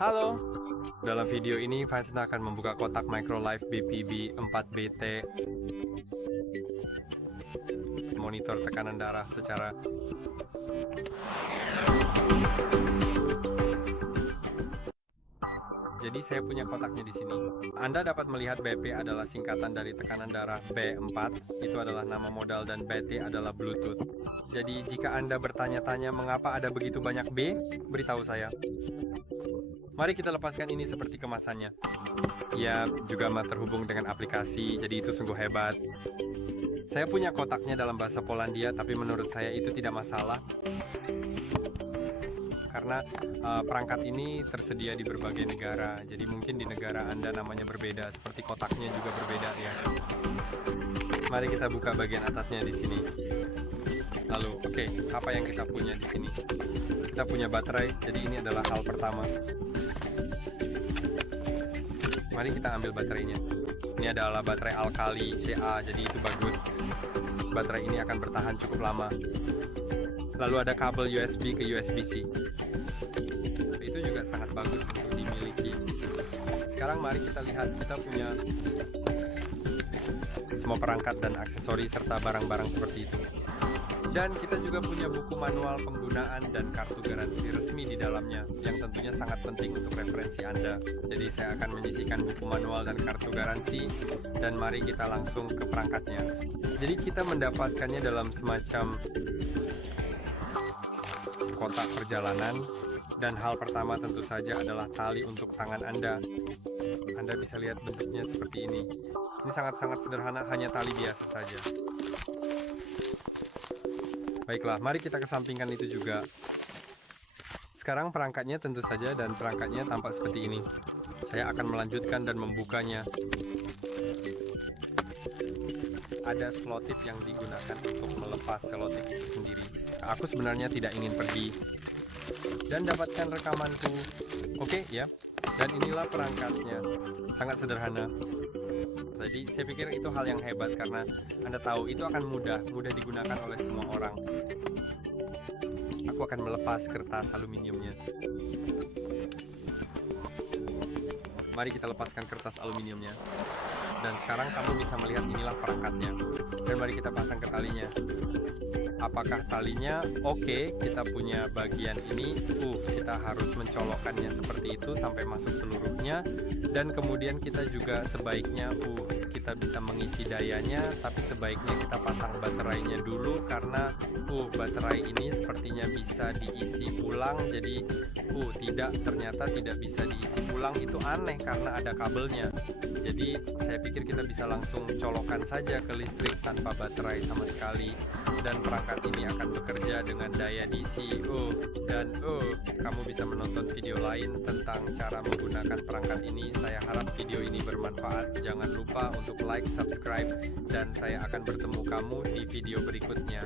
Halo, dalam video ini Vincent akan membuka kotak Microlife BPB 4BT monitor tekanan darah secara Jadi saya punya kotaknya di sini. Anda dapat melihat BP adalah singkatan dari tekanan darah B4, itu adalah nama modal, dan BT adalah Bluetooth. Jadi jika Anda bertanya-tanya mengapa ada begitu banyak B, beritahu saya. Mari kita lepaskan ini seperti kemasannya. Ia juga terhubung dengan aplikasi, jadi itu sungguh hebat. Saya punya kotaknya dalam bahasa Polandia, tapi menurut saya itu tidak masalah. Karena perangkat ini tersedia di berbagai negara, jadi mungkin di negara Anda namanya berbeda, seperti kotaknya juga berbeda ya. Mari kita buka bagian atasnya di sini. Lalu, oke, apa yang kita punya di sini? Kita punya baterai, jadi ini adalah hal pertama. Mari kita ambil baterainya. Ini adalah baterai alkali Ca, jadi itu bagus. Baterai ini akan bertahan cukup lama. Lalu ada kabel USB ke USB-C. Itu juga sangat bagus untuk dimiliki. Sekarang mari kita lihat, kita punya semua perangkat dan aksesori serta barang-barang seperti itu. Dan kita juga punya buku manual penggunaan dan kartu garansi resmi di dalamnya, yang tentunya sangat penting untuk referensi Anda. Jadi saya akan menyisikan buku manual dan kartu garansi, dan mari kita langsung ke perangkatnya. Jadi kita mendapatkannya dalam semacam kotak perjalanan, dan hal pertama tentu saja adalah tali untuk tangan Anda. Anda bisa lihat bentuknya seperti ini. Ini sangat-sangat sederhana, hanya tali biasa saja. Baiklah, mari kita kesampingkan itu juga. Sekarang perangkatnya tentu saja, dan perangkatnya tampak seperti ini. Saya akan melanjutkan dan membukanya. Ada selotip yang digunakan untuk melepas selotip itu sendiri. Aku sebenarnya tidak ingin pergi dan dapatkan rekamanku. Oke, ya. Dan inilah perangkatnya. Sangat sederhana. Jadi saya pikir itu hal yang hebat karena Anda tahu itu akan mudah digunakan oleh semua orang. Aku akan melepas kertas aluminiumnya. Mari kita lepaskan kertas aluminiumnya. Dan sekarang kamu bisa melihat inilah perangkatnya. Dan mari kita pasang ke talinya. Apakah talinya oke? Kita punya bagian ini. Kita harus mencolokkannya seperti itu sampai masuk seluruhnya. Dan kemudian kita juga sebaiknya kita bisa mengisi dayanya, tapi sebaiknya kita pasang baterainya dulu karena baterai ini sepertinya bisa diisi ulang. Jadi ternyata tidak bisa diisi ulang. Itu aneh karena ada kabelnya. Jadi saya pikir kita bisa langsung colokkan saja ke listrik tanpa baterai sama sekali, dan perangkat ini akan bekerja dengan daya DC. Kamu bisa menonton video lain tentang cara menggunakan perangkat ini. Saya harap video ini bermanfaat. Jangan lupa untuk like, subscribe, dan saya akan bertemu kamu di video berikutnya.